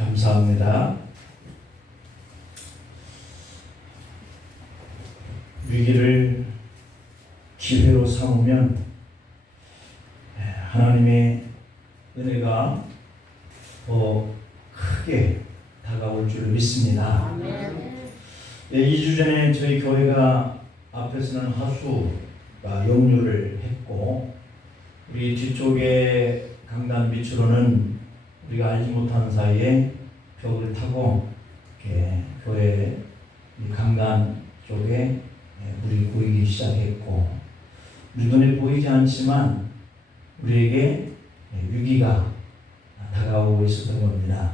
감사합니다. 위기를 기회로 삼으면 하나님의 은혜가 더 크게 다가올 줄 믿습니다. 2주 전에 저희 교회가 앞에서는 하수가 역류를 했고, 우리 뒤쪽에 강단 밑으로는 우리가 알지 못하는 사이에 벽을 타고 이렇게 교회 강단 쪽에 물이 고이기 시작했고, 우리 눈에 보이지 않지만 우리에게 위기가 다가오고 있었던 겁니다.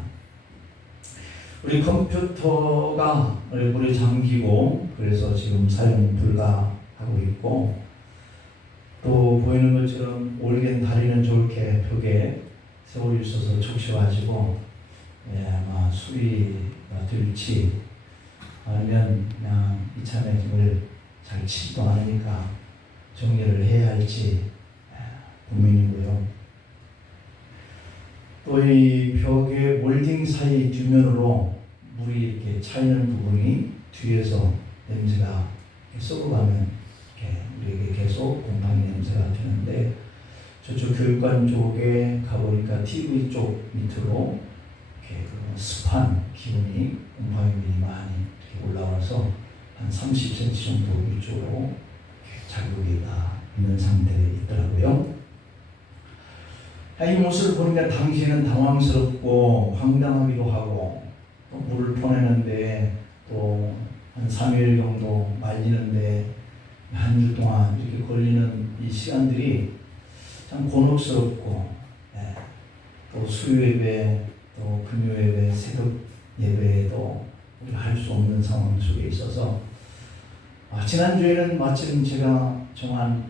우리 컴퓨터가 물에 잠기고 그래서 지금 사용 불가하고 있고, 또 보이는 것처럼 올겐 다리는 좋게 벽에 세월이 있어서 촉셔가지고 아마 수리가 될지 아니면 그냥 이참에 정말 잘 치지도 않으니까 정리를 해야 할지 고민이고요. 또 이 벽의 몰딩 사이 뒷면으로 물이 이렇게 차있는 부분이 뒤에서 냄새가 썩어가면 이렇게 우리에게 계속 곰팡이 냄새가 드는데, 저쪽 교육관 쪽에 가보니까 TV 쪽 밑으로 이렇게 습한 기운이, 곰팡이들이 많이 이렇게 올라와서 한 30cm 정도 위쪽으로 자국이가 있는 상태에 있더라고요. 이 모습을 보니까 당시에는 당황스럽고 황당하기도 하고, 또 물을 퍼내는데 또 한 3일 정도 말리는데 한 주 동안 이렇게 걸리는 이 시간들이 참 곤혹스럽고, 또 수요 예배, 또 금요 예배, 새벽 예배에도 우리가 할 수 없는 상황 속에 있어서, 지난주에는 마침 제가 정한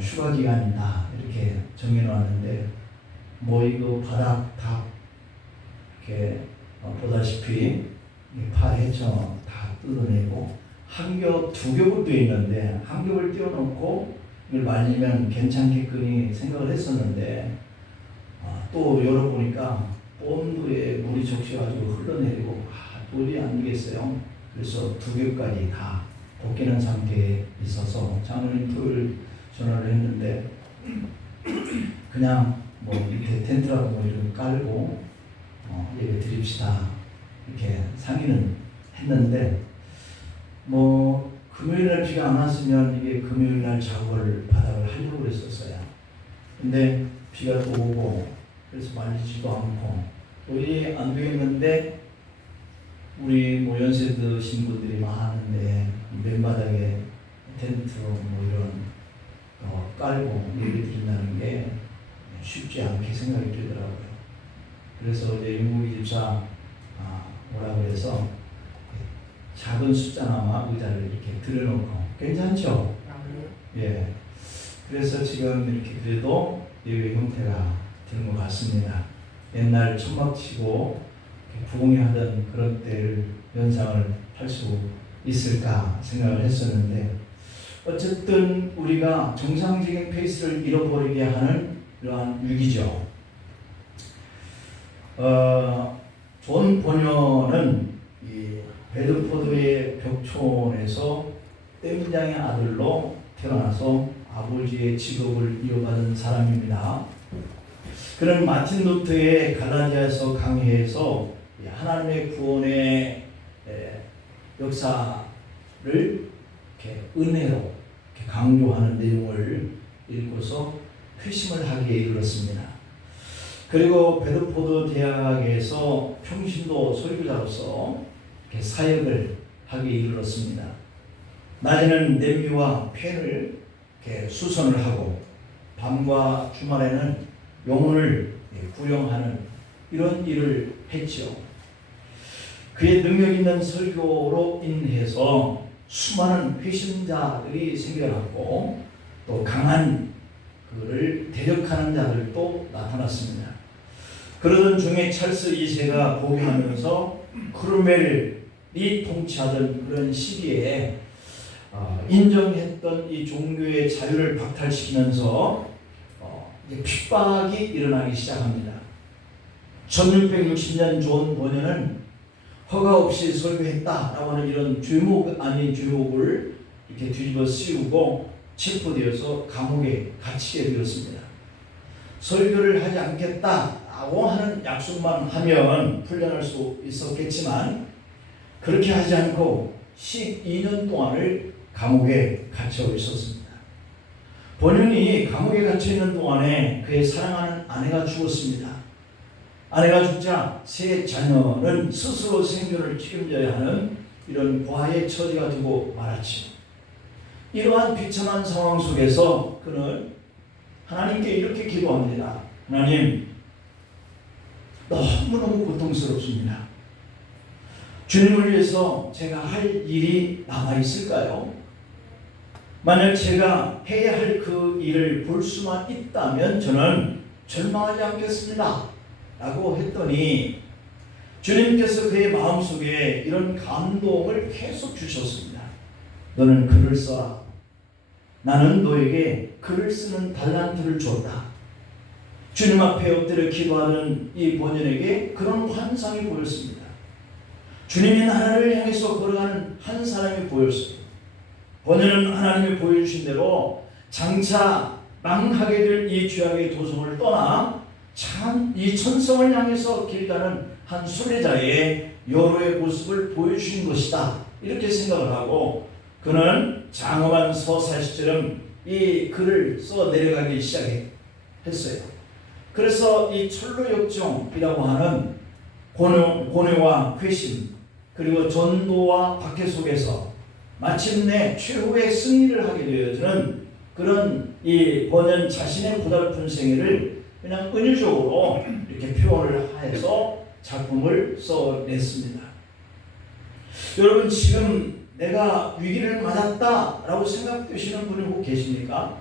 휴가 기간이다 이렇게 정해놓았는데, 이거 바닥 다 이렇게 보다시피 파 해쳐 다 뜯어내고 한 겹, 두 겹을 띄어 있는데 한 겹을 띄워놓고 이걸 말리면 괜찮겠거니 생각을 했었는데, 또 열어보니까 본드에 물이 적셔가지고 흘러내리고 도저히 안 되겠어요. 그래서 두 겹까지 다 벗기는 상태에 있어서 장로님 토요일 전화를 했는데 그냥 밑에 텐트라고 이렇게 깔고 예배 드립시다 이렇게 상의는 했는데, 금요일날 비가 안 왔으면 이게 금요일날 작업을 바닥을 하려고 그랬었어요. 근데 비가 또 오고 그래서 말리지도 않고 도저히 안 되겠는데, 우리 연세 드신 분들이 많은데 맨바닥에 텐트 이런 깔고 예배 드린다는 게 쉽지 않게 생각이 들더라고요. 그래서 이제 윤국이 집사 오라 그래서 작은 숫자나마 의자를 이렇게 들여놓고, 괜찮죠? 예. 그래서 지금 이렇게 그래도 예배 형태가 된 것 같습니다. 옛날 천막 치고 부흥회하던 그런 때를 연상을 할 수 있을까 생각을 했었는데, 어쨌든 우리가 정상적인 페이스를 잃어버리게 하는 이러한 위기죠. 존 보녀는 이 베드포드의 벽촌에서 댐장의 아들로 태어나서 아버지의 직업을 이어받은 사람입니다. 그는 마틴 루터의 갈라디아서 강해에서 하나님의 구원의 역사를 이렇게 은혜로 이렇게 강조하는 내용을 읽고서 회심을 하기에 이르렀습니다. 그리고 베드포드 대학에서 평신도 설교자로서 이렇게 사역을 하기에 이르렀습니다. 낮에는 냄비와 팬을 이렇게 수선을 하고, 밤과 주말에는 영혼을 구령하는 이런 일을 했죠. 그의 능력 있는 설교로 인해서 수많은 회심자들이 생겨났고, 또 강한 그를 대적하는 자들도 나타났습니다. 그러던 중에 찰스 2세가 보기하면서 크루멜이 통치하던 그런 시기에 인정했던 이 종교의 자유를 박탈시키면서 핍박이 일어나기 시작합니다. 1660년 존 번연은 허가 없이 설교했다라고 하는 이런 죄목 아닌 죄목을 이렇게 뒤집어 씌우고 체포되어서 감옥에 갇히게 되었습니다. 설교를 하지 않겠다라고 하는 약속만 하면 풀려날 수 있었겠지만 그렇게 하지 않고 12년 동안을 감옥에 갇혀 있었습니다. 번연이 감옥에 갇혀 있는 동안에 그의 사랑하는 아내가 죽었습니다. 아내가 죽자 세 자녀는 스스로 생존을 책임져야 하는 이런 고아의 처지가 되고 말았죠. 이러한 비참한 상황 속에서 그는 하나님께 이렇게 기도합니다. 하나님, 너무너무 고통스럽습니다. 주님을 위해서 제가 할 일이 남아있을까요? 만약 제가 해야 할 그 일을 볼 수만 있다면 저는 절망하지 않겠습니다. 라고 했더니 주님께서 그의 마음속에 이런 감동을 계속 주셨습니다. 너는 글을 써라. 나는 너에게 글을 쓰는 달란트를 줬다. 주님 앞에 엎드려 기도하는 이 번연에게 그런 환상이 보였습니다. 주님이 나라를 향해서 걸어가는 한 사람이 보였습니다. 번연은 하나님이 보여주신 대로 장차 망하게 될 이 죄악의 도성을 떠나 참 이 천성을 향해서 길 가는 한 순례자의 여로의 모습을 보여주신 것이다. 이렇게 생각을 하고 그는 장엄한 서사시처럼 이 글을 써 내려가기 시작했어요. 그래서 이 철로역정이라고 하는 고뇌와 회심 그리고 전도와 박해 속에서 마침내 최후의 승리를 하게 되어지는 그런 이 번연 자신의 고달픈 생애를 그냥 은유적으로 이렇게 표현을 해서 작품을 써냈습니다. 여러분 지금 내가 위기를 맞았다라고 생각되시는 분이 혹 계십니까?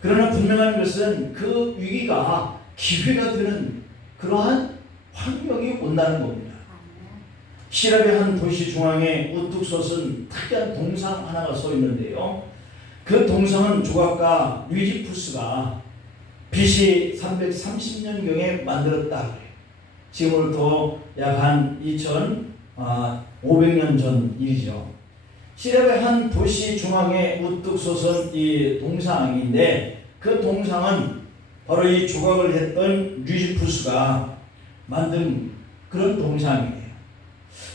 그러나 분명한 것은 그 위기가 기회가 되는 그러한 환경이 온다는 겁니다. 시랍의 한 도시 중앙에 우뚝 솟은 특이한 동상 하나가 서 있는데요. 그 동상은 조각가 류지푸스가 BC 330년경에 만들었다. 지금으로부터 약 한 2500년 전 일이죠. 시랍의 한 도시 중앙에 우뚝 솟은 이 동상인데 그 동상은 바로 이 조각을 했던 류지푸스가 만든 그런 동상이에요.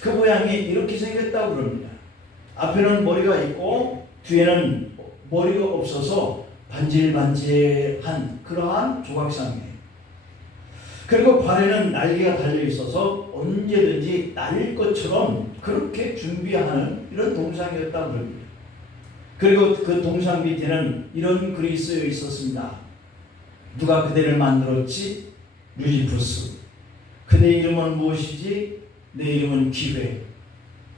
그 모양이 이렇게 생겼다고 그럽니다. 앞에는 머리가 있고 뒤에는 머리가 없어서 반질반질한 그러한 조각상이에요. 그리고 발에는 날개가 달려 있어서 언제든지 날릴 것처럼 그렇게 준비하는 이런 동상이었다고 그럽니다. 그리고 그 동상 밑에는 이런 글이 쓰여 있었습니다. 누가 그대를 만들었지? 류지푸스. 그대 이름은 무엇이지? 내 이름은 기회.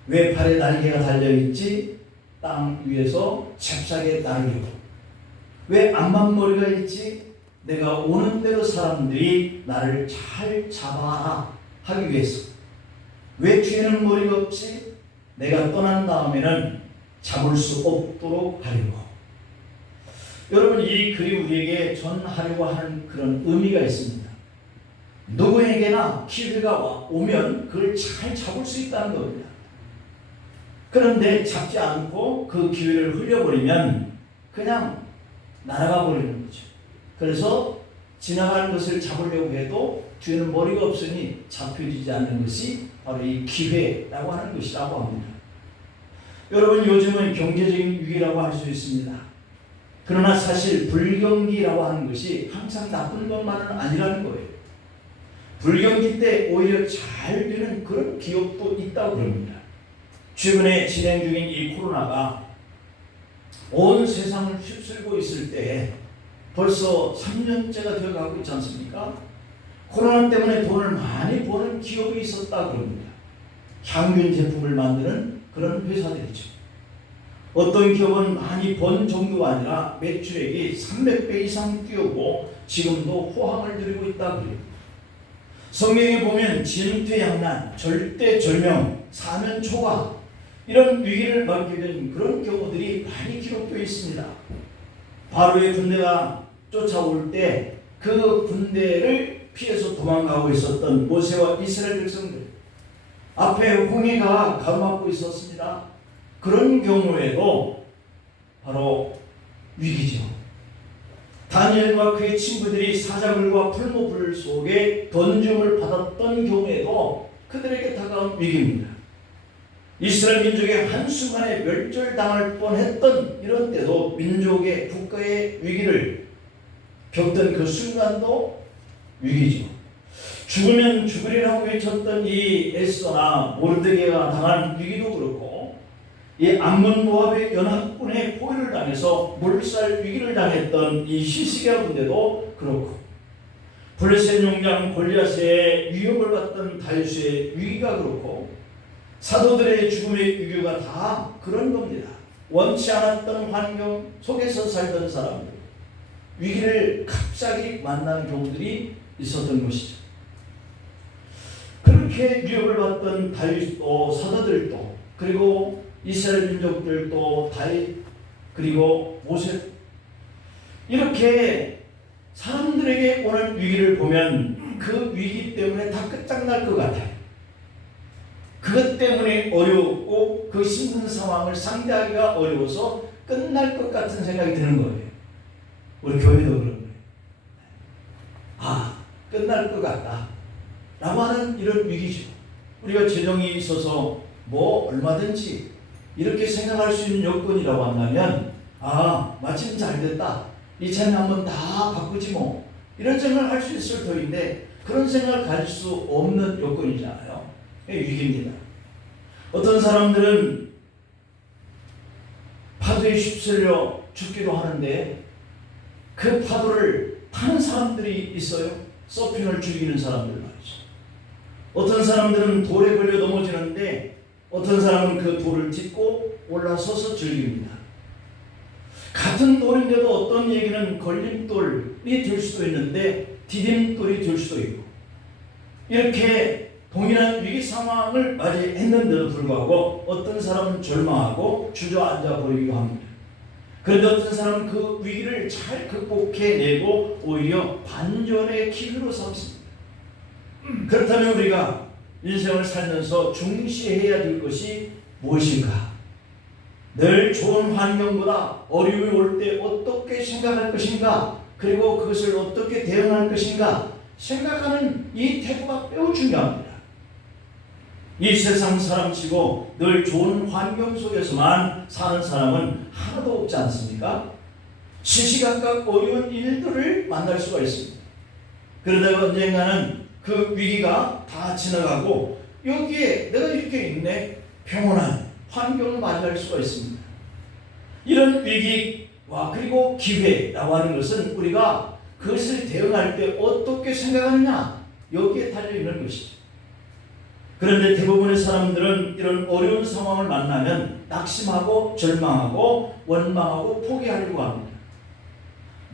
왜 발에 날개가 달려있지? 땅 위에서 잽싸게 날리고. 왜 암만머리가 있지? 내가 오는 대로 사람들이 나를 잘 잡아라 하기 위해서. 왜 뒤에는 머리가 없지? 내가 떠난 다음에는 잡을 수 없도록 하려고. 여러분 이 글이 우리에게 전하려고 하는 그런 의미가 있습니다. 누구에게나 기회가 오면 그걸 잘 잡을 수 있다는 겁니다. 그런데 잡지 않고 그 기회를 흘려버리면 그냥 날아가 버리는 거죠. 그래서 지나가는 것을 잡으려고 해도 뒤에는 머리가 없으니 잡혀지지 않는 것이 바로 이 기회라고 하는 것이라고 합니다. 여러분 요즘은 경제적인 위기라고 할 수 있습니다. 그러나 사실 불경기라고 하는 것이 항상 나쁜 것만은 아니라는 거예요. 불경기 때 오히려 잘 되는 그런 기업도 있다고 그럽니다. 최근에 진행 중인 이 코로나가 온 세상을 휩쓸고 있을 때 벌써 3년째가 되어가고 있지 않습니까? 코로나 때문에 돈을 많이 버는 기업이 있었다고 그럽니다. 향균 제품을 만드는 그런 회사들이죠. 어떤 기업은 많이 번 정도가 아니라 매출액이 300배 이상 뛰어오고 지금도 호황을 누리고 있다고 그래요. 성경에 보면 진퇴양난, 절대절명, 사면초가 이런 위기를 맞게 된 그런 경우들이 많이 기록되어 있습니다. 바로의 군대가 쫓아올 때 그 군대를 피해서 도망가고 있었던 모세와 이스라엘 백성들, 앞에 홍해가 가로막고 있었습니다. 그런 경우에도 바로 위기죠. 다니엘과 그의 친구들이 사자굴과 풀무불 속에 던짐을 받았던 경우에도 그들에게 다가온 위기입니다. 이스라엘 민족의 한순간에 멸절당할 뻔했던 이런 때도 민족의 국가의 위기를 겪던 그 순간도 위기죠. 죽으면 죽으리라고 외쳤던 이 에스더나 모르드게가 당한 위기도 그렇고, 이 암몬 모압의 연합군의 포위를 당해서 몰살 위기를 당했던 이 히스기야 군대도 그렇고, 블레셋 용장 골리앗의 위협을 받던 다윗의 위기가 그렇고, 사도들의 죽음의 위기가 다 그런 겁니다. 원치 않았던 환경 속에서 살던 사람들, 위기를 갑자기 만나는 경우들이 있었던 것이죠. 그렇게 위협을 받던 다윗도, 사도들도, 그리고 이스라엘 민족들도, 다윗, 그리고 모세, 이렇게 사람들에게 오는 위기를 보면 그 위기 때문에 다 끝장날 것 같아요. 그것 때문에 어렵고 그 힘든 상황을 상대하기가 어려워서 끝날 것 같은 생각이 드는 거예요. 우리 교회도 그런 거예요. 아, 끝날 것 같다 라고 하는 이런 위기죠. 우리가 재정이 있어서 뭐 얼마든지 이렇게 생각할 수 있는 여건이라고 한다면, 아, 마침 잘 됐다, 이참에 한번 다 바꾸지 뭐, 이런 생각을 할 수 있을 터인데 그런 생각을 가질 수 없는 여건이잖아요. 위기입니다. 어떤 사람들은 파도에 휩쓸려 죽기도 하는데 그 파도를 타는 사람들이 있어요. 서핑을 즐기는 사람들 말이죠. 어떤 사람들은 돌에 걸려 넘어지는데 어떤 사람은 그 돌을 딛고 올라서서 즐깁니다. 같은 돌인데도 어떤 얘기는 걸림돌이 될 수도 있는데 디딤돌이 될 수도 있고, 이렇게 동일한 위기 상황을 맞이했는데도 불구하고 어떤 사람은 절망하고 주저앉아 버리기도 합니다. 그런데 어떤 사람은 그 위기를 잘 극복해내고 오히려 반전의 기회로 삼습니다. 그렇다면 우리가 인생을 살면서 중시해야 될 것이 무엇인가? 늘 좋은 환경보다 어려움이 올 때 어떻게 생각할 것인가, 그리고 그것을 어떻게 대응할 것인가 생각하는 이 태도가 매우 중요합니다. 이 세상 사람치고 늘 좋은 환경 속에서만 사는 사람은 하나도 없지 않습니까? 시시각각 어려운 일들을 만날 수가 있습니다. 그러다가 언젠가는 그 위기가 다 지나가고 여기에 내가 이렇게 있네, 평온한 환경을 맞이할 수가 있습니다. 이런 위기와 그리고 기회라고 하는 것은 우리가 그것을 대응할 때 어떻게 생각하느냐, 여기에 달려있는 것이죠. 그런데 대부분의 사람들은 이런 어려운 상황을 만나면 낙심하고 절망하고 원망하고 포기하려고 합니다.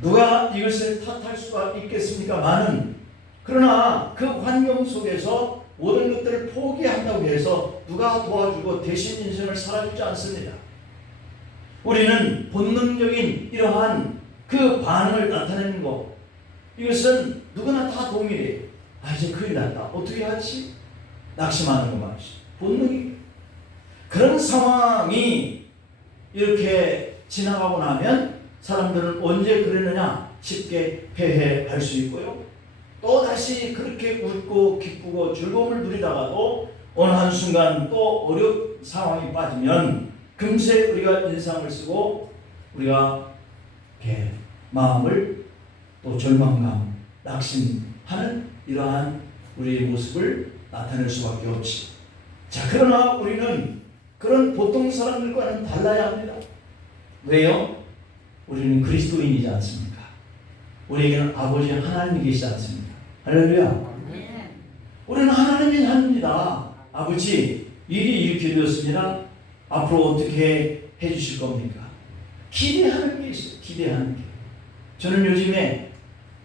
누가 이것을 탓할 수가 있겠습니까? 많은. 그러나 그 환경 속에서 모든 것들을 포기한다고 해서 누가 도와주고 대신 인생을 살아주지 않습니다. 우리는 본능적인 이러한 그 반응을 나타내는 것, 이것은 누구나 다 동일해요. 아, 이제 큰일 났다, 어떻게 하지? 낙심하는 것 말이죠. 본능이. 그런 상황이 이렇게 지나가고 나면 사람들은 언제 그랬느냐 쉽게 회해할 수 있고요. 또 다시 그렇게 웃고 기쁘고 즐거움을 누리다가도 어느 한순간 또 어려운 상황이 빠지면 금세 우리가 인상을 쓰고 우리가 이렇게 마음을 또 절망감, 낙심하는 이러한 우리의 모습을 나타낼 수밖에 없지. 자, 그러나 우리는 그런 보통 사람들과는 달라야 합니다. 왜요? 우리는 그리스도인이지 않습니까? 우리에게는 아버지 하나님이 계시지 않습니까? 할렐루야. 우리는 하나님이 합니다. 아버지, 일이 이렇게 되었습니다. 앞으로 어떻게 해주실 겁니까? 기대하는 게 있어요. 기대하는 게. 저는 요즘에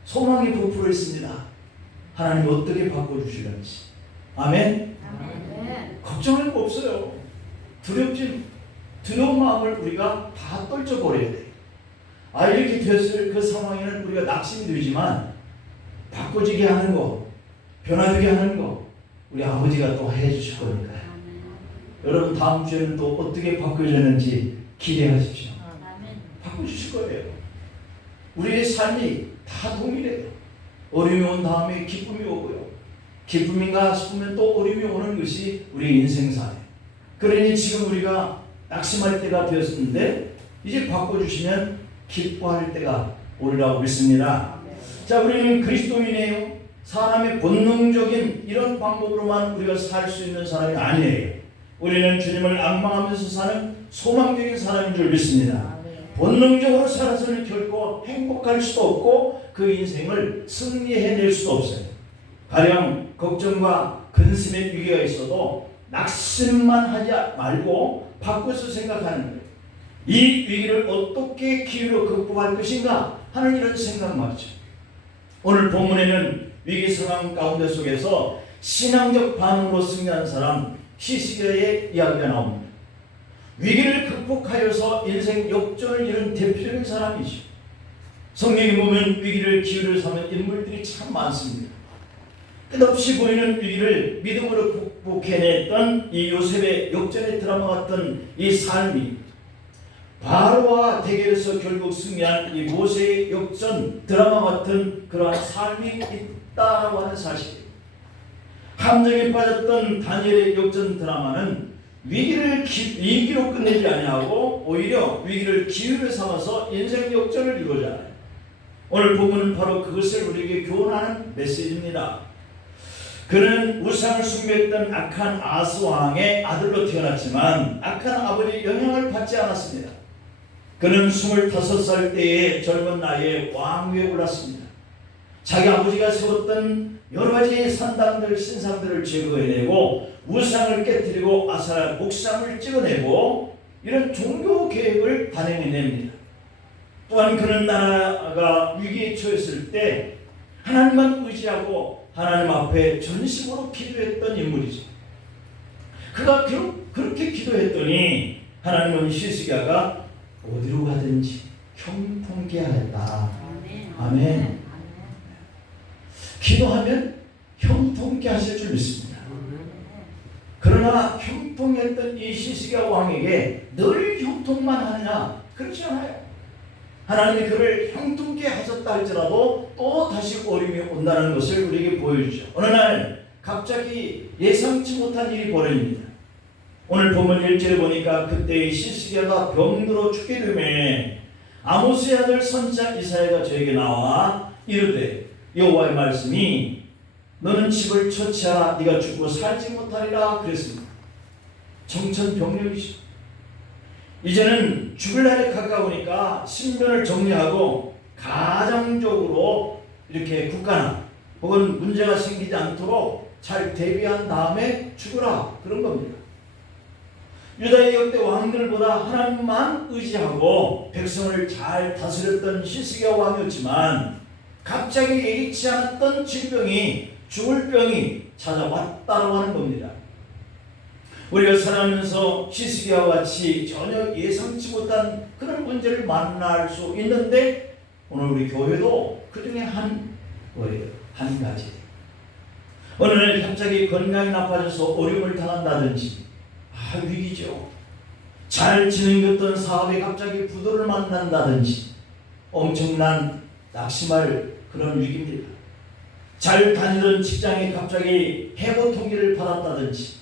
소망이 부풀어 있습니다. 하나님 어떻게 바꿔주시려는지. 아멘? 아멘. 걱정할 거 없어요. 두려운 마음을 우리가 다 떨쳐버려야 돼. 이렇게 됐을 그 상황에는 우리가 낙심이 되지만 바꿔지게 하는 거, 변화되게 하는 거 우리 아버지가 또 해주실 거니까요. 여러분 다음 주에는 또 어떻게 바뀌어졌는지 기대하십시오. 바꿔주실 거예요. 우리의 삶이 다 동일해요. 어려움이 온 다음에 기쁨이 오고요. 기쁨인가 싶으면 또 어려움이 오는 것이 우리 인생사예요. 그러니 지금 우리가 낙심할 때가 되었는데 이제 바꿔주시면 기뻐할 때가 오리라고 믿습니다. 자, 우리는 그리스도인이에요. 사람의 본능적인 이런 방법으로만 우리가 살 수 있는 사람이 아니에요. 우리는 주님을 앙망하면서 사는 소망적인 사람인 줄 믿습니다. 본능적으로 살아서는 결코 행복할 수도 없고 그 인생을 승리해낼 수도 없어요. 가령 걱정과 근심의 위기가 있어도 낙심만 하지 말고 바꿔서 생각하는 거예요. 이 위기를 어떻게 기회로 극복할 것인가 하는 이런 생각 말이죠. 오늘 본문에는 위기 상황 가운데 속에서 신앙적 반응으로 승리한 사람 히스기야의 이야기가 나옵니다. 위기를 극복하여서 인생 역전을 이룬 대표적인 사람이죠. 성경에 보면 위기를 기회로 삼은 인물들이 참 많습니다. 끝없이 보이는 위기를 믿음으로 극복해냈던 이 요셉의 역전의 드라마 같은 이 삶이 바로와 대결에서 결국 승리한 이 모세의 역전 드라마 같은 그러한 삶이 있다라고 하는 사실이에요. 함정에 빠졌던 다니엘의 역전 드라마는 위기를 위기로 끝내지 아니하고 오히려 위기를 기회로 삼아서 인생 역전을 이루잖아요. 오늘 본문은 바로 그것을 우리에게 교훈하는 메시지입니다. 그는 우상을 숭배했던 악한 아스 왕의 아들로 태어났지만 악한 아버지의 영향을 받지 않았습니다. 그는 25살 때의 젊은 나이에 왕위에 올랐습니다. 자기 아버지가 세웠던 여러 가지 산당들, 신상들을 제거해내고 우상을 깨뜨리고 아사라 목상을 찍어내고 이런 종교 계획을 단행해냅니다. 또한 그는 나라가 위기에 처했을 때 하나님만 의지하고 하나님 앞에 전심으로 기도했던 인물이죠. 그가 그렇게 기도했더니 하나님은 히스기야가 어디로 가든지 형통케 하였다. 아멘. 기도하면 형통케 하실 줄 믿습니다. 그러나 형통했던 이 히스기야 왕에게 늘 형통만 하느냐? 그렇지 않아요. 하나님이 그를 형통케 하셨다 할지라도 또 다시 어려움이 온다는 것을 우리에게 보여주죠. 어느 날 갑자기 예상치 못한 일이 벌어집니다. 오늘 본문 1절에 보니까 그때 히스기야가 병들어 죽게 되매 아모스의 아들 선지자 이사야가 저에게 나와 이르되 여호와의 말씀이 너는 집을 처치하라 네가 죽고 살지 못하리라 그랬습니다. 정천병력이죠. 이제는 죽을 날이 가까우니까 신변을 정리하고 가정적으로 이렇게 국가나 혹은 문제가 생기지 않도록 잘 대비한 다음에 죽으라 그런 겁니다. 유다의 역대 왕들보다 하나님만 의지하고 백성을 잘 다스렸던 히스기야 왕이었지만 갑자기 예기치 않았던 질병이 죽을 병이 찾아왔다고 하는 겁니다. 우리가 살아가면서 히스기야와 같이 전혀 예상치 못한 그런 문제를 만날 수 있는데 오늘 우리 교회도 그 중에 한 가지. 어느 날 갑자기 건강이 나빠져서 어려움을 당한다든지 위기죠. 잘 진행됐던 사업에 갑자기 부도를 만난다든지 엄청난 낙심할 그런 위기입니다. 잘 다니던 직장에 갑자기 해고 통지를 받았다든지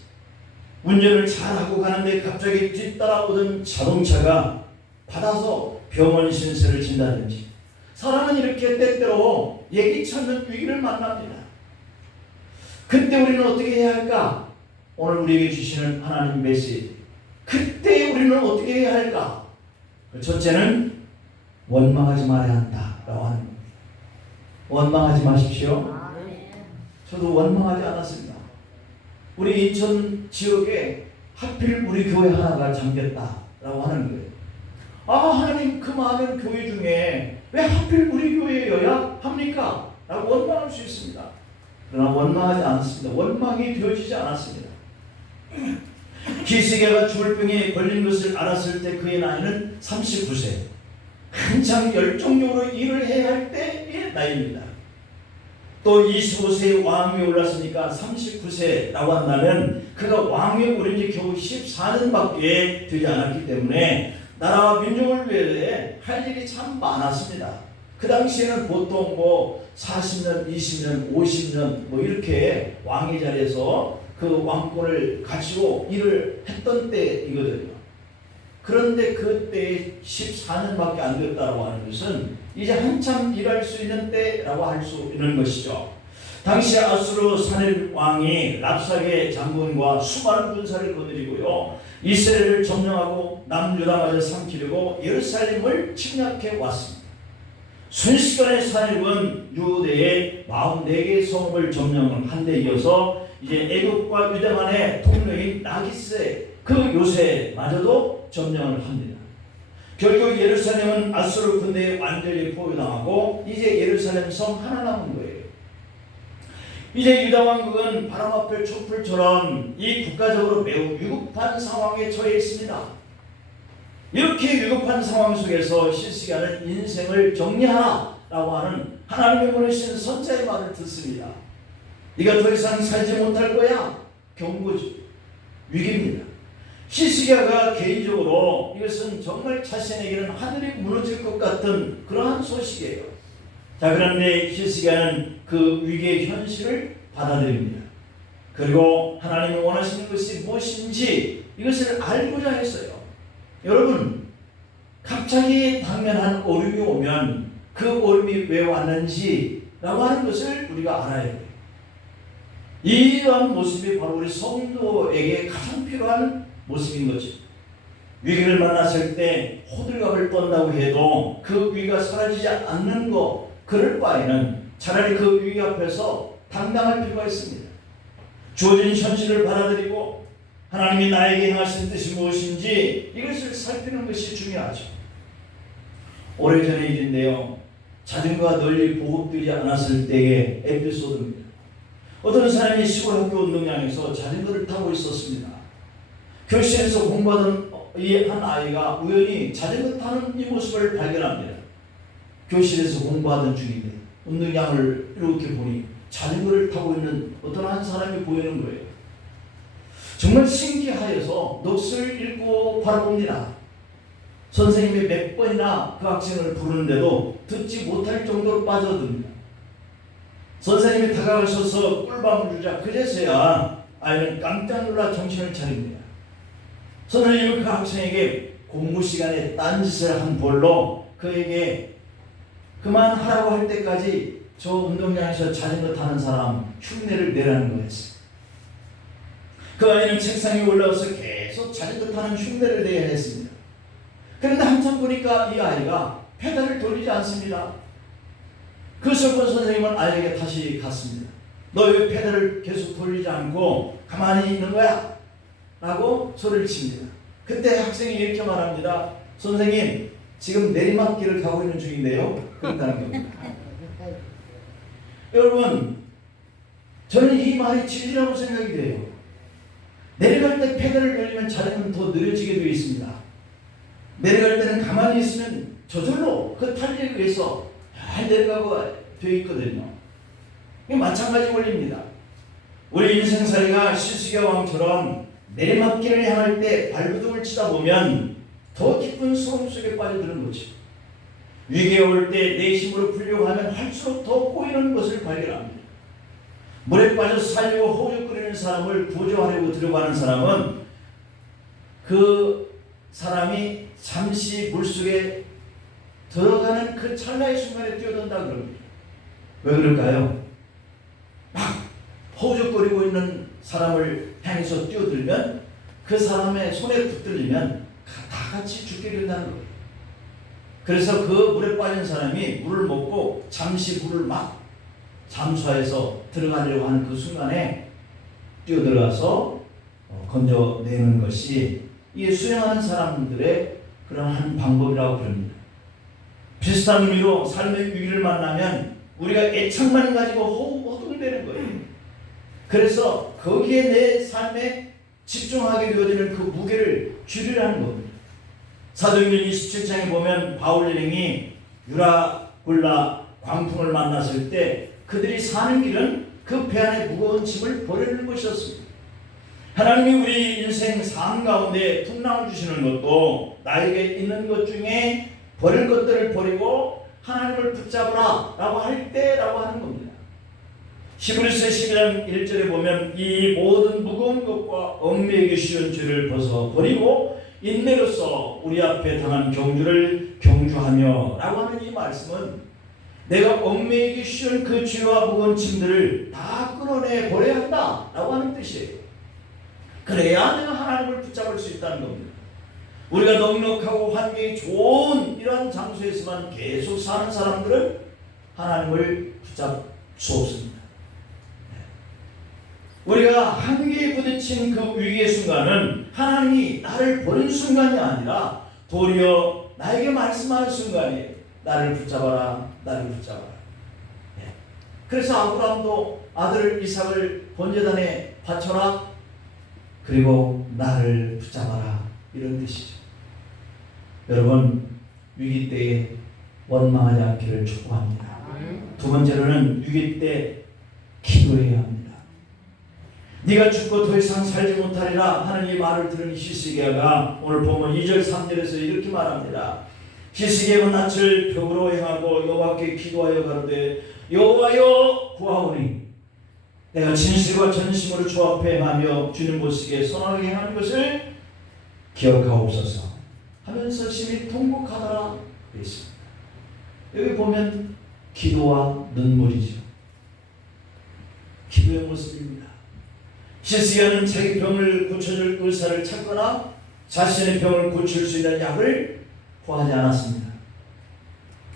운전을 잘하고 가는데 갑자기 뒤따라오던 자동차가 받아서 병원 신세를 진다든지 사람은 이렇게 때때로 예기치 않는 위기를 만납니다. 그때 우리는 어떻게 해야 할까? 오늘 우리에게 주시는 하나님 메시지. 그때 우리는 어떻게 해야 할까? 첫째는 원망하지 말아야 한다라고 하는 겁니다. 원망하지 마십시오. 저도 원망하지 않았습니다. 우리 인천 지역에 하필 우리 교회 하나가 잠겼다라고 하는 거예요. 하나님 그 많은 교회 중에 왜 하필 우리 교회여야 합니까? 라고 원망할 수 있습니다. 그러나 원망하지 않았습니다. 원망이 되어지지 않았습니다. 히스기야가 죽을 병에 걸린 것을 알았을 때 그의 나이는 39세. 한창 열정적으로 일을 해야 할 때의 나이입니다. 또 25세의 왕위에 올랐으니까 39세라고 한다면 그가 왕위에 오른 지 겨우 14년밖에 되지 않았기 때문에 나라와 민족을 위해 할 일이 참 많았습니다. 그 당시에는 보통 40년, 20년, 50년 이렇게 왕의 자리에서 그 왕권을 가지고 일을 했던 때이거든요. 그런데 그때 14년밖에 안 됐다고 하는 것은 이제 한참 일할 수 있는 때라고 할 수 있는 것이죠. 당시 아수르 산헤립 왕이 랍사게 장군과 수많은 군사를 거느리고요, 이스라엘을 점령하고 남유다마저 삼키려고 예루살렘을 침략해 왔습니다. 순식간에 산헤립은 유대의 44개의 성읍을 점령한 데 이어서 이제 애굽과 유대 간의 통로인 라기스의 그 요새마저도 점령을 합니다. 결국 예루살렘은 아수르 군대에 완전히 포위당하고 이제 예루살렘 성 하나 남은 거예요. 이제 유다 왕국은 바람 앞에 촛불처럼 이 국가적으로 매우 위급한 상황에 처해 있습니다. 이렇게 위급한 상황 속에서 히스기야는 인생을 정리하라라고 하는 하나님의 보내신 선자의 말을 듣습니다. 네가 더 이상 살지 못할 거야. 경고죠. 위기입니다. 히스기야가 개인적으로 이것은 정말 자신에게는 하늘이 무너질 것 같은 그러한 소식이에요. 자, 그런데 히스기야는 그 위기의 현실을 받아들입니다. 그리고 하나님이 원하시는 것이 무엇인지 이것을 알고자 했어요. 여러분, 갑자기 당면한 어려움이 오면 그 어려움이 왜 왔는지라고 하는 것을 우리가 알아야 돼요. 이러한 모습이 바로 우리 성도에게 가장 필요한 모습인 거죠. 위기를 만났을 때 호들갑을 떤다고 해도 그 위기가 사라지지 않는 거, 그럴 바에는 차라리 그 위기 앞에서 당당할 필요가 있습니다. 주어진 현실을 받아들이고 하나님이 나에게 행하신 뜻이 무엇인지 이것을 살피는 것이 중요하죠. 오래전의 일인데요, 자전거가 널리 보급되지 않았을 때의 에피소드입니다. 어떤 사람이 시골 학교 운동장에서 자전거를 타고 있었습니다. 교실에서 공부하던 이 한 아이가 우연히 자전거 타는 이 모습을 발견합니다. 교실에서 공부하던 중인데 운동장을 이렇게 보니 자전거를 타고 있는 어떤 한 사람이 보이는 거예요. 정말 신기하여서 넋을 잃고 바라봅니다. 선생님이 몇 번이나 그 학생을 부르는데도 듣지 못할 정도로 빠져듭니다. 선생님이 다가가셔서 꿀밤을 주자 그제서야 아이는 깜짝 놀라 정신을 차립니다. 선생님은 그 학생에게 공부 시간에 딴짓을 한 벌로 그에게 그만하라고 할 때까지 저 운동장에서 자전거 타는 사람 흉내를 내라는 거였어요. 그 아이는 책상에 올라와서 계속 자전거 타는 흉내를 내야 했습니다. 그런데 한참 보니까 이 아이가 페달을 돌리지 않습니다. 그 슬픈 선생님은 아이에게 다시 갔습니다. 너 왜 페달을 계속 돌리지 않고 가만히 있는 거야? 라고 소리를 칩니다. 그때 학생이 이렇게 말합니다. 선생님, 지금 내리막길을 가고 있는 중인데요. 그렇다는 겁니다. 여러분, 저는 이 말이 진리라고 생각이 돼요. 내려갈 때 페달을 돌리면 자전거는 더 느려지게 되어 있습니다. 내려갈 때는 가만히 있으면 저절로 그 탄력에 의해서 잘 내려가고 되어 있거든요. 이게 마찬가지 원리입니다. 우리 인생살이가 히스기야 왕처럼 내리막길을 향할 때 발버둥을 치다 보면 더 깊은 소름 속에 빠져드는 거죠. 위기에 올 때 내 힘으로 풀려고 하면 할수록 더 꼬이는 것을 발견합니다. 물에 빠져서 살려고 호흡거리는 사람을 구조하려고 들어가는 사람은 그 사람이 잠시 물속에 들어가는 그 찰나의 순간에 뛰어든다 그럽니다. 왜 그럴까요? 막 허우적거리고 있는 사람을 향해서 뛰어들면 그 사람의 손에 붙들리면 다 같이 죽게 된다는 거예요. 그래서 그 물에 빠진 사람이 물을 먹고 잠시 물을 막 잠수해서 들어가려고 하는 그 순간에 뛰어들어가서 건져내는 것이 이 수행하는 사람들의 그런 한 방법이라고 그럽니다. 비슷한 의미로 삶의 위기를 만나면 우리가 애착만 가지고 허둥대는 거예요. 그래서 거기에 내 삶에 집중하게 되어지는 그 무게를 줄이라는 겁니다. 사도행전 27장에 보면 바울 일행이 유라굴라 광풍을 만났을 때 그들이 사는 길은 그 배 안에 무거운 짐을 버리는 것이었습니다. 하나님이 우리 인생 삶 가운데 풍랑을 주시는 것도 나에게 있는 것 중에 버릴 것들을 버리고 하나님을 붙잡으라 라고 할 때라고 하는 겁니다. 히브리서 12장 1절에 보면 이 모든 무거운 것과 얽매이기 쉬운 죄를 벗어 버리고 인내로서 우리 앞에 당한 경주를 경주하며 라고 하는 이 말씀은 내가 얽매이기 쉬운 그 죄와 무거운 짐들을 다 끊어내 버려야 한다 라고 하는 뜻이에요. 그래야 내가 하나님을 붙잡을 수 있다는 겁니다. 우리가 넉넉하고 환경이 좋은 이러한 장소에서만 계속 사는 사람들은 하나님을 붙잡을 수 없습니다. 우리가 한계에 부딪힌 그 위기의 순간은 하나님이 나를 버린 순간이 아니라 도리어 나에게 말씀하는 순간이에요. 나를 붙잡아라, 나를 붙잡아라. 그래서 아브라함도 아들 이삭을 번제단에 바쳐라, 그리고 나를 붙잡아라, 이런 뜻이죠. 여러분, 위기 때에 원망하지 않기를 축복합니다. 두 번째로는 위기 때 기도해야 합니다. 네가 죽고 더 이상 살지 못하리라 하는 이 말을 들은 히스기야가 오늘 본문 2절 3절에서 이렇게 말합니다. 히스기야가 낯을 벽으로 향하고 여호와께 기도하여 가로되 여호와여 구하오니 내가 진실과 전심으로 주 앞에 행하며 주님 보시기에 선하게 행하는 것을 기억하옵소서 하면서 심히 통곡하더라 그랬습니다. 여기 보면 기도와 눈물이죠. 기도의 모습입니다. 히스기야는 자기 병을 고쳐줄 의사를 찾거나 자신의 병을 고칠 수 있는 약을 구하지 않았습니다.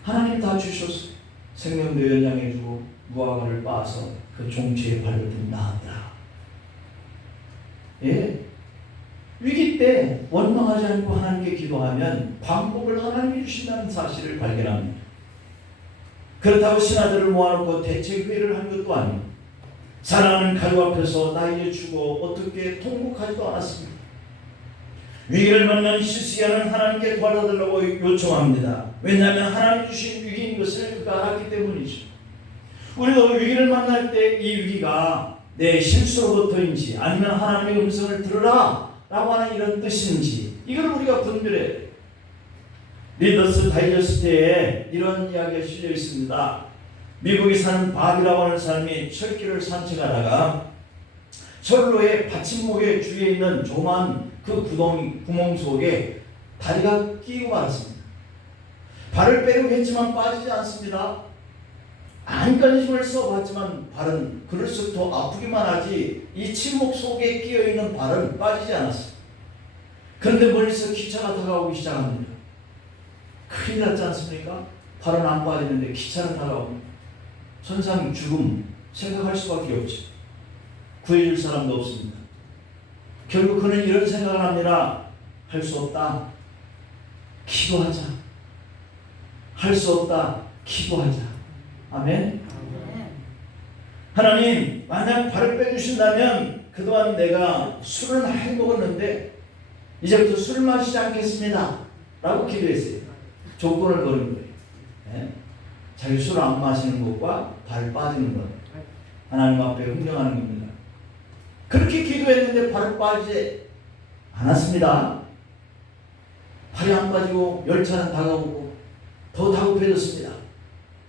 하나님 다 주셨어요. 생명도 연장해주고 무화과를 빻아서 그 종치에 발렸더니 나았더라. 예, 위기 때 원망하지 않고 하나님께 기도하면 방법을 하나님이 주신다는 사실을 발견합니다. 그렇다고 신하들을 모아놓고 대책회의를 한 것도 아니고 사랑하는 가족 앞에서 나 이제 죽어 어떻게 통곡하지도 않았습니다. 위기를 만난 히스기야는 하나님께 도와달라고 요청합니다. 왜냐하면 하나님 주신 위기인 것을 그가 알았기 때문이죠. 우리도 위기를 만날 때 이 위기가 내 실수로부터인지 아니면 하나님의 음성을 들으라 라고 하는 이런 뜻인지 이걸 우리가 분별해야 돼요. 리더스 다이저스트에 이런 이야기가 실려 있습니다. 미국에 사는 밥이라고 하는 사람이 철길을 산책하다가 철로의 받침목의 주위에 있는 조그만 그 구멍 속에 다리가 끼고 말았습니다. 발을 빼려고 했지만 빠지지 않습니다. 안간힘을 써봤지만 발은 그럴수록 더 아프기만 하지 이 침묵 속에 끼어있는 발은 빠지지 않았습니다. 그런데 멀리서 기차가 다가오기 시작합니다. 큰일 났지 않습니까? 발은 안 빠지는데 기차는 다가옵니다. 선상 죽음 생각할 수밖에 없지. 구해줄 사람도 없습니다. 결국 그는 이런 생각을 합니다. 할 수 없다. 기도하자. 할 수 없다. 기도하자. 아멘. 하나님, 만약 발을 빼주신다면 그동안 내가 술을 많이 먹었는데 이제부터 술을 마시지 않겠습니다. 라고 기도했어요. 조건을 거는 거예요. 네? 자기 술 안 마시는 것과 발 빠지는 것. 하나님 앞에 흥정하는 겁니다. 그렇게 기도했는데 발을 빠지지 않았습니다. 발이 안 빠지고 열차는 다가오고 더 다급해졌습니다.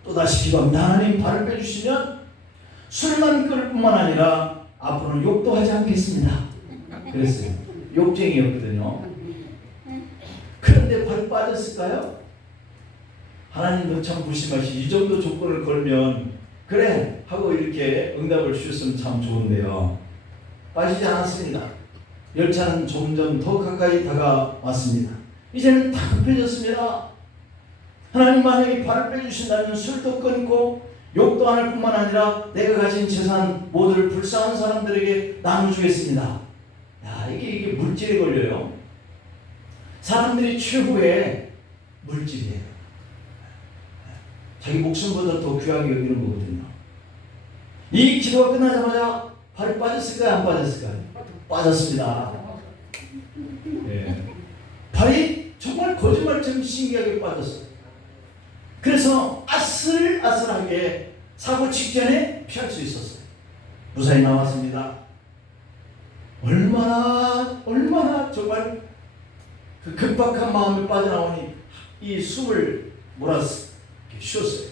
또다시 기도합니다. 하나님 발을 빼주시면 술만 끓을 뿐만 아니라 앞으로는 욕도 하지 않겠습니다. 그랬어요. 욕쟁이였거든요. 그런데 발이 빠졌을까요? 하나님도 참 무심하시. 이 정도 조건을 걸면 그래 하고 이렇게 응답을 주셨으면 참 좋은데요. 빠지지 않았습니다. 열차는 점점 더 가까이 다가왔습니다. 이제는 다급해졌습니다. 하나님 만약에 발을 빼주신다면 술도 끊고 욕도 안 할 뿐만 아니라 내가 가진 재산 모두를 불쌍한 사람들에게 나눠주겠습니다. 야, 이게 물질에 걸려요. 사람들이 최후의 물질이에요. 자기 목숨보다 더 귀하게 여기는 거거든요. 이 기도가 끝나자마자 발이 빠졌을까요? 안 빠졌을까요? 빠졌습니다. 네. 발이 정말 거짓말처럼 신기하게 빠졌어요. 그래서 아슬아슬하게 사고 직전에 피할 수 있었어요. 무사히 나왔습니다. 얼마나 정말 그 급박한 마음에 빠져나오니 이 숨을 몰아서 쉬었어요.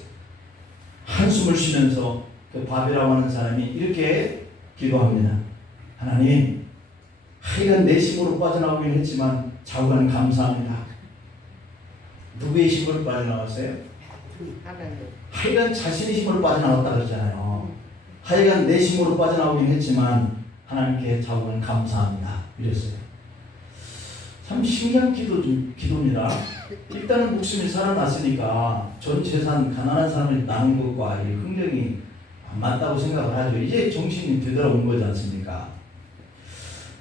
한숨을 쉬면서 그 바비라고 하는 사람이 이렇게 기도합니다. 하나님, 하여간 내 힘으로 빠져나오긴 했지만 자우간 감사합니다. 누구의 힘으로 빠져나왔어요? 하여간 자신의 힘으로 빠져나왔다 그러잖아요. 하여간 내 힘으로 빠져나오긴 했지만 하나님께 자우간 감사합니다. 이랬어요. 참 신기한 기도입니다. 일단은 목숨이 살아났으니까 전 재산 가난한 사람을 나눈 것과 이 흥정이 안 맞다고 생각을 하죠. 이제 정신이 되돌아온 거지 않습니까?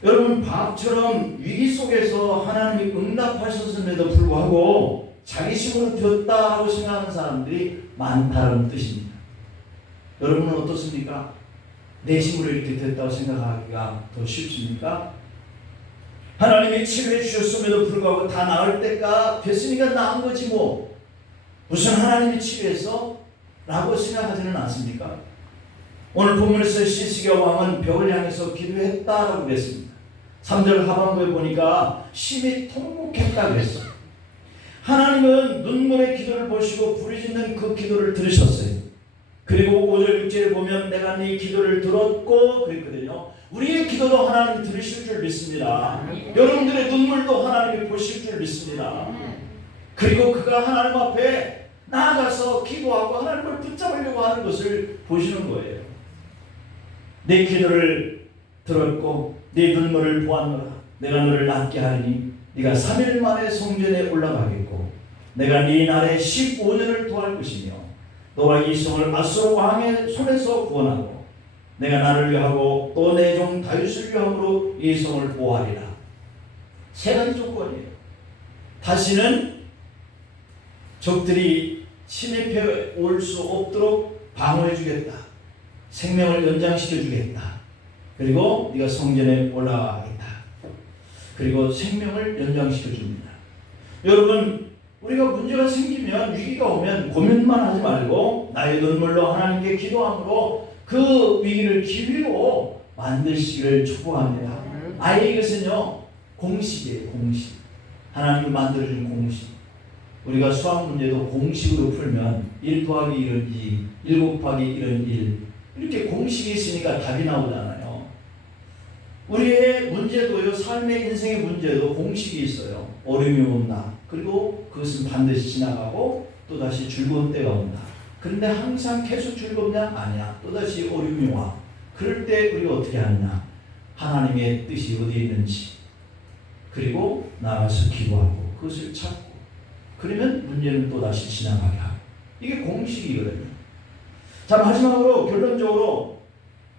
여러분, 밥처럼 위기 속에서 하나님이 응답하셨음에도 불구하고 자기 힘으로 되었다고 생각하는 사람들이 많다는 뜻입니다. 여러분은 어떻습니까? 내 힘으로 이렇게 됐다고 생각하기가 더 쉽습니까? 하나님이 치료해 주셨음에도 불구하고 다 나을 때가 됐으니까 나은 거지 뭐. 무슨 하나님이 치료해서? 라고 생각하지는 않습니까? 오늘 본문에서 시스기야 왕은 벽을 향해서 기도했다라고 그랬습니다. 3절 하반부에 보니까 심히 통곡했다고 했어요. 하나님은 눈물의 기도를 보시고 부르짖는 그 기도를 들으셨어요. 그리고 5절 6절에 보면 내가 네 기도를 들었고 그랬거든요. 우리의 기도도 하나님이 들으실 줄 믿습니다. 여러분들의 눈물도 하나님이 보실 줄 믿습니다. 그리고 그가 하나님 앞에 나아가서 기도하고 하나님을 붙잡으려고 하는 것을 보시는 거예요. 내 기도를 들었고 네 눈물을 보았노라. 내가 너를 낫게 하리니 네가 3일 만에 성전에 올라가겠고 내가 네 날에 15년을 도할 것이며 너와 이 성을 아수르 왕의 손에서 구원하고 내가 나를 위하고 또 내 종 다윗을 위함으로 이 성을 보호하리라. 세 가지 조건이에요. 다시는 적들이 침입해 올 수 없도록 방어해 주겠다. 생명을 연장시켜 주겠다. 그리고 네가 성전에 올라가겠다. 그리고 생명을 연장시켜 줍니다. 여러분, 우리가 문제가 생기면 위기가 오면 고민만 하지 말고 나의 눈물로 하나님께 기도함으로 그 위기를 기회로 만드시기를 축복합니다. 아예 이것은요 공식이에요. 공식. 하나님이 만들어준 공식. 우리가 수학 문제도 공식으로 풀면 1 더하기 1은 2, 1 곱하기 1은 1 이렇게 공식이 있으니까 답이 나오잖아요. 우리의 문제도요, 삶의 인생의 문제도 공식이 있어요. 어려움이 온다. 그리고 그것은 반드시 지나가고 또다시 즐거운 때가 온다. 그런데 항상 계속 즐겁냐? 아니야. 또다시 어려움이 와. 그럴 때 우리가 어떻게 하느냐? 하나님의 뜻이 어디에 있는지 그리고 나가서 기도하고 그것을 찾고 그러면 문제는 또다시 지나가게 하고 이게 공식이거든요. 자, 마지막으로 결론적으로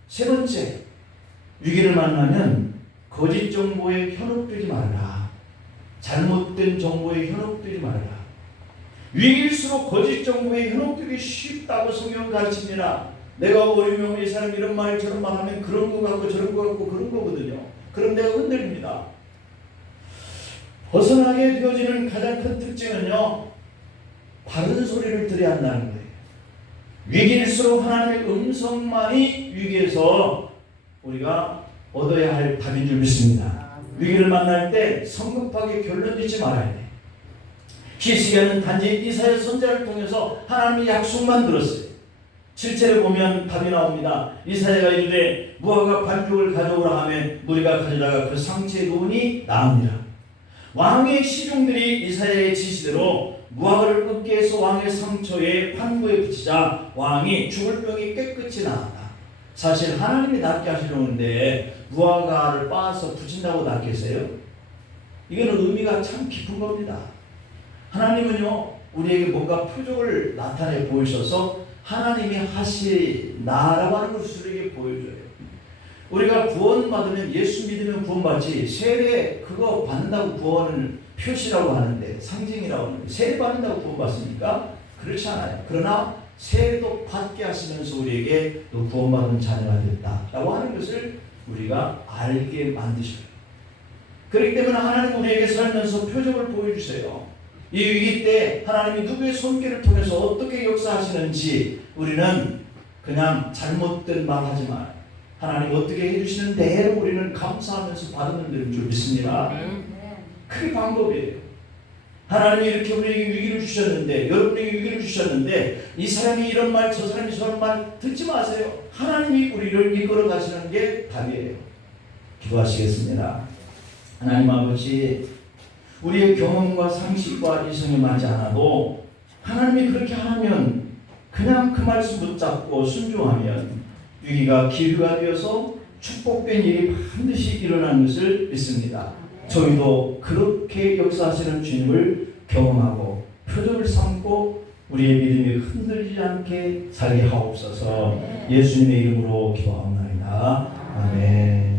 세 번째, 위기를 만나면 거짓 정보에 현혹되지 말라. 잘못된 정보에 현혹되지 말라. 위기일수록 거짓 정보에 현혹되기 쉽다고 성경은 가르칩니다. 내가 어려우면 이 사람이 이런 말 저런 말 하면 그런 거 같고 저런 거 같고 그런 거거든요. 그럼 내가 흔들립니다. 벗어나게 되어지는 가장 큰 특징은요, 바른 소리를 들어야 한다는 거예요. 위기일수록 하나님의 음성만이 위기에서 우리가 얻어야 할 답인 줄 믿습니다. 위기를 만날 때 성급하게 결론 짓지 말아야 돼. 히스기야는 단지 이사야 선지자를 통해서 하나님의 약속만 들었어요. 7절에 보면 답이 나옵니다. 이사야가 이르되 무화과 반죽을 가져오라 하며 무리가 가져다가 그 상체에 놓으니 나으니라. 왕의 시중들이 이사야의 지시대로 무화과를 끄게 해서 왕의 상처에 판구에 붙이자 왕이 죽을 병이 깨끗이 나았다. 사실 하나님이 낫게 하시려는데 무화과를 빻아서 붙인다고 낫겠어요? 이거는 의미가 참 깊은 겁니다. 하나님은요, 우리에게 뭔가 표적을 나타내 보이셔서 하나님이 하시나라고 하는 것을 우리에게 보여줘요. 우리가 구원받으면, 예수 믿으면 구원받지, 세례 그거 받는다고 구원을 표시라고 하는데, 상징이라고 하는데, 세례 받는다고 구원받습니까? 그렇지 않아요. 그러나 세례도 받게 하시면서 우리에게 또 구원받은 자녀가 됐다라고 하는 것을 우리가 알게 만드셔요. 그렇기 때문에 하나님 우리에게 살면서 표적을 보여주세요. 이 위기 때 하나님이 누구의 손길을 통해서 어떻게 역사하시는지 우리는 그냥 잘못된 말 하지 마. 하나님 어떻게 해주시는 대로 우리는 감사하면서 받는 줄 믿습니다. 그게 방법이에요. 하나님이 이렇게 우리에게 위기를 주셨는데, 여러분에게 위기를 주셨는데, 이 사람이 이런 말, 저 사람이 저런 말 듣지 마세요. 하나님이 우리를 이끌어 가시는 게 답이에요. 기도하시겠습니다. 하나님 아버지, 우리의 경험과 상식과 이성에 맞지 않아도 하나님이 그렇게 하면 그냥 그 말씀 붙잡고 순종하면 위기가 기회가 되어서 축복된 일이 반드시 일어나는 것을 믿습니다. 저희도 그렇게 역사하시는 주님을 경험하고 표적을 삼고 우리의 믿음이 흔들리지 않게 살게 하옵소서. 예수님의 이름으로 기도합니다. 아멘.